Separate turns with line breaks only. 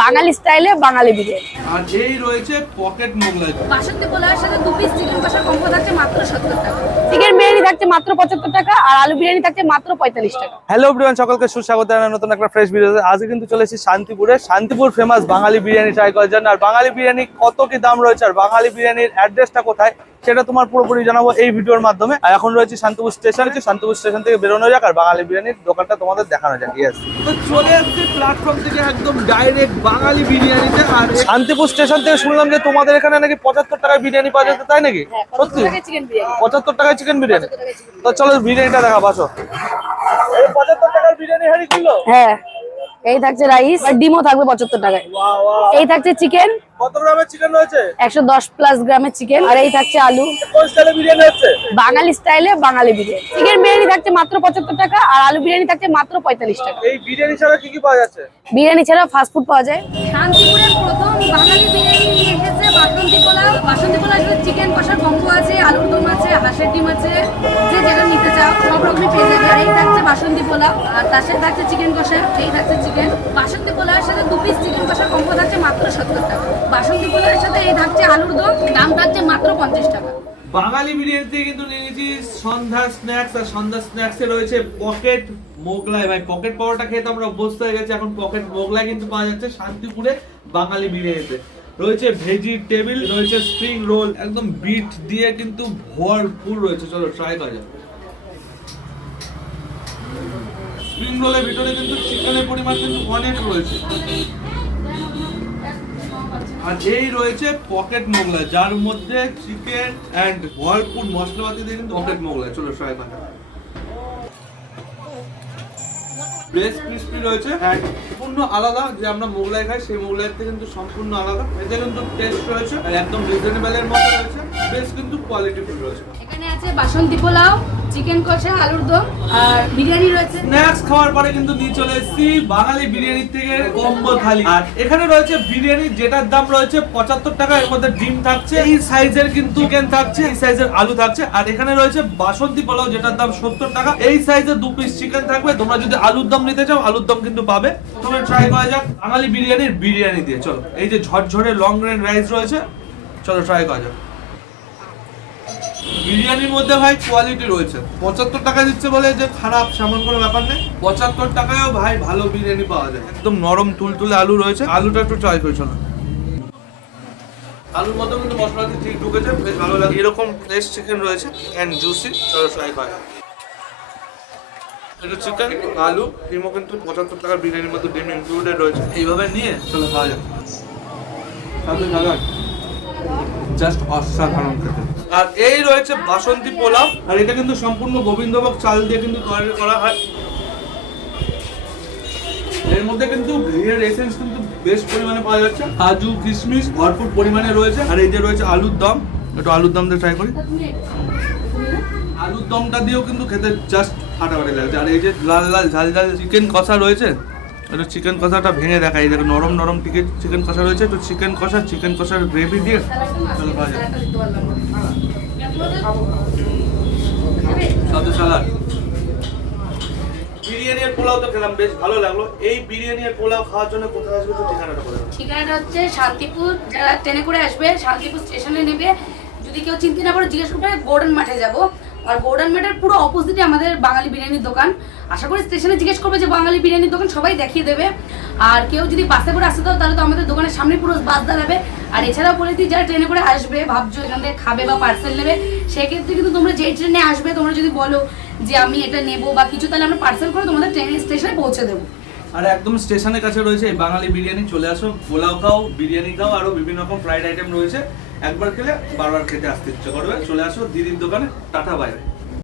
বাঙালি স্টাইলে বাঙালি বিরিয়ানি।
আর এই রয়েছে পকেট মোগলাই
পোলাওয়ের সাথে দু পিস চিকেন কষার কম্বো থাকছে মাত্র সত্তর টাকা।
চিকেন বিরিয়ানি থাকছে মাত্র পঁচাত্তর টাকা আর আলু বিরিয়ানি থাকছে মাত্র পঁয়তাল্লিশ টাকা।
হ্যালো এভরিওয়ান সকলকে সুস্বাগত জানাই নতুন একটা ফ্রেশ ভিডিও আজকে কিন্তু চলে এসেছি শান্তিপুরে। শান্তিপুর ফেমাস বাঙালি বিরিয়ানি ট্রাই করার জন্য। আর বাঙালি বিরিয়ানি কত কি দাম রয়েছে? আর বাঙালি বিরিয়ানির অ্যাড্রেসটা কোথায়? সেটা তোমার পুরোপুরি জানাব এই ভিডিওর মাধ্যমে। আর এখন রয়েছে শান্তিপুর স্টেশন আছে শান্তিপুর স্টেশন থেকে বেরোনো যাক আর বাঙালি বিরিয়ানির দোকানটা তোমাদের দেখানো যাক। ইয়েস
তো চলে আসছে প্ল্যাটফর্ম থেকে একদম ডাইরেক্ট বাঙালি বিরিয়ানিতে আর
শান্তিপুর স্টেশন থেকে শুনলাম যে তোমাদের এখানে নাকি পঁচাত্তর টাকায় বিরিয়ানি পাওয়া যেত তাই নাকি? সত্যি? পঁচাত্তর টাকায় চিকেন বিরিয়ানি? তো চলো বিরিয়ানিটা দেখা বাসো এই পঁচাত্তর টাকার বিরিয়ানি হাড়ি কিলো
হ্যাঁ। এই থাকছে রাইস আর ডিমও থাকবে পঁচাত্তর টাকায়। এই থাকছে চিকেন।
কত গ্রামের চিকেন রয়েছে?
একশো দশ প্লাস গ্রামের চিকেন। আর এই থাকছে আলু।
কোন স্টাইলে বিরিয়ানি হচ্ছে?
বাঙালি স্টাইলে বাঙালি বিরিয়ানি। চিকেন বিরিয়ানি থাকছে মাত্র পঁচাত্তর টাকা আর আলু বিরিয়ানি থাকছে মাত্র পঁয়তাল্লিশ টাকা।
এই বিরিয়ানি ছাড়া কি কি পাওয়া যাচ্ছে?
বিরিয়ানি ছাড়া ফাস্ট ফুড পাওয়া যায়।
শান্তিপুরের প্রথম বাঙালি বিরিয়ানি নিয়ে এসেছে বাসন্তী পোলাও বাসন্তী পোলাও সাথে চিকেন কষার কম্বো আছে, আলুর দম আছে, হাঁসের ডিম আছে, যে যেটা নিতে চাও, সব রকমই পেয়ে যাবে। আর এই থাকছে বাসন্তী পোলাও, আর তার সাথে থাকছে চিকেন কষা, এই থাকছে চিকেন। বাসন্তী পোলাওয়ের সাথে দু পিস চিকেন কষার কম্বো থাকছে মাত্র সত্তর টাকা। বাসন্তী পোলাওয়ের সাথে এই থাকছে আলুর দম, দাম থাকছে মাত্র পঞ্চাশ টাকা।
বাঙালি বিরিয়ানিতে কিন্তু নিয়ে নিয়েছি সন্ধ্যা স্ন্যাক্স আর সন্ধ্যা স্ন্যাক্সে রয়েছে পকেট মোগলাই। ভাই পকেট পাওয়াটা খেয়ে তো আমরা অভ্যস্ত হয়ে গেছি, এখন পকেট মোগলাই কিন্তু পাওয়া যাচ্ছে শান্তিপুরে বাঙালি বিরিয়ানিতে। রয়েছে ভেজিটেবিল রয়েছে স্প্রিং রোল একদম বিট দিয়ে কিন্তু ভরপুর রয়েছে। চলো ট্রাই করা যাক। স্প্রিং রোলের ভিতরে কিন্তু চিকেনের পরিমাণ কিন্তু অনেক রয়েছে। আর এই রয়েছে পকেট মোগলাই যার মধ্যে চিকেন এন্ড ভরপুর মশলাপাতি দিয়ে কিন্তু পকেট মোগলাই চলো ট্রাই করা। বেশ ক্রিস্পি রয়েছে। সম্পূর্ণ আলাদা যে আমরা মোগলাই খাই সেই মোগলাই থেকে কিন্তু সম্পূর্ণ আলাদা। এতে কিন্তু টেস্ট রয়েছে আর একদম রিজনেবল এর মধ্যে রয়েছে। বেশ কিন্তু কোয়ালিটিফুল রয়েছে।
এখানে আছে বাসন্তী পোলাও চিকেন কষা আলুর দম আর বিরিয়ানি রয়েছে।
স্ন্যাক্স খাওয়ার পরে কিন্তু নিয়ে চলে এসেছি বাঙালি বিরিয়ানি থেকে কম্বো থালি। আর এখানে রয়েছে বিরিয়ানি যেটার দাম রয়েছে পঁচাত্তর টাকা। এর মধ্যে ডিম থাকছে এই সাইজের কিন্তু চিকেন থাকছে এই সাইজের আলু থাকছে। আর এখানে রয়েছে বাসন্তী পোলাও যেটার দাম সত্তর টাকা। এই সাইজের দু পিস চিকেন থাকবে। তোমরা যদি আলুর দম নিতে চাও, আলুর দম কিন্তু পাবে। তোমরা ট্রাই করা যাক, বাঙালি বিরিয়ানির বিরিয়ানি দিয়ে। চলো, এই যে ঝরঝরে লং রেন রাইস রয়েছে, চলো ট্রাই করা যাক। বিরিয়ানির মধ্যে ভাই কোয়ালিটি রয়েছে। পঁচাত্তর টাকা দিচ্ছে বলে যে খারাপ, সেমন কোনো ব্যাপার নেই। পঁচাত্তর টাকায়ও ভাই ভালো বিরিয়ানি পাওয়া যায়। একদম নরম তুলতুলে আলু রয়েছে। আলুটা একটু ট্রাই করেছ না? আলুর মধ্যে কিন্তু মশলাটি ঠিক ঢুকেছে, বেশ ভালো লাগে এরকম ফ্রেশ চিকেন রয়েছে অ্যান্ড জুসি চলো ট্রাই করা যাক। এটা চিকেন আলু ডিমও কিন্তু পঁচাত্তর টাকার বিরিয়ানির মধ্যে ডিম ইনক্লুডেড রয়েছে। এইভাবে নিয়ে চলো খাওয়া সাথে সালাড জাস্ট অসাধারণ খেতে। আর এই রয়েছে বাসন্তী পোলাও। আর এটা কিন্তু সম্পূর্ণ গোবিন্দভোগ চাল দিয়ে কিন্তু তৈরি করা হয়। এর মধ্যে কিন্তু ঘিয়ের এসেন্স কিন্তু বেশ পরিমাণে পাওয়া যাচ্ছে। কাজু কিশমিশ ভরপুর পরিমাণে রয়েছে। আর এই যে রয়েছে আলুর দম। একটু আলুর দম দিয়ে ট্রাই করি। আলুর দমটা দিয়েও কিন্তু খেতে জাস্ট ফাটাফাটি লাগছে। আর এই যে লাল লাল ঝাল ঝাল চিকেন কষা রয়েছে একটু চিকেন কষাটা ভেঙে দেখা এই দেখো, নরম নরম টিকেট চিকেন কষা রয়েছে। একটু চিকেন কষা চিকেন কষার গ্রেভি দিয়ে চলো খাওয়া যাক। সাথে বিরিয়ানি আর পোলাও তো খেলাম, বেশ ভালো লাগল। এই বিরিয়ানি আর পোলাও খাওয়ার জন্য কোথায় আসবে তো ঠিকানাটা বলে।
ঠিকানাটা হচ্ছে শান্তিপুর, যারা ট্রেনে করে আসবে, শান্তিপুর স্টেশনে নেবে। যদি কেউ চিনতে না পারে জিজ্ঞেস করবে গোল্ডেন মাঠে যাব। আর গোল্ডেন মেটের পুরো অপোজিটে আমাদের বাঙালি বিরিয়ানির দোকান। আশা করি স্টেশনে জিজ্ঞেস করবে যে বাঙালি বিরিয়ানির দোকান সবাই দেখিয়ে দেবে। আর কেউ যদি বাসে করে আসতে দাও তাহলে তো আমাদের দোকানের সামনে পুরো বাস দাঁড়াবে। আর এছাড়াও বলে দিই, যারা ট্রেনে করে আসবে, ভাবছ এখান থেকে খাবে বা পার্সেল নেবে, সেক্ষেত্রে কিন্তু তোমরা যেই ট্রেনে আসবে, তোমরা যদি বলো যে আমি এটা নেব বা কিছু, তাহলে আমরা পার্সেল করে তোমাদের ট্রেনের স্টেশনে পৌঁছে দেবো।
আর একদম স্টেশনের কাছে রয়েছে, এই বাঙালি বিরিয়ানি, চলে আসো, পোলাও খাও, বিরিয়ানি খাও, আরও বিভিন্ন রকম ফ্রাইড আইটেম রয়েছে। একবার খেলে বারবার খেতে আসতে ইচ্ছে করবে। চলে আসো দিদির দোকানে, টাটা বাইরে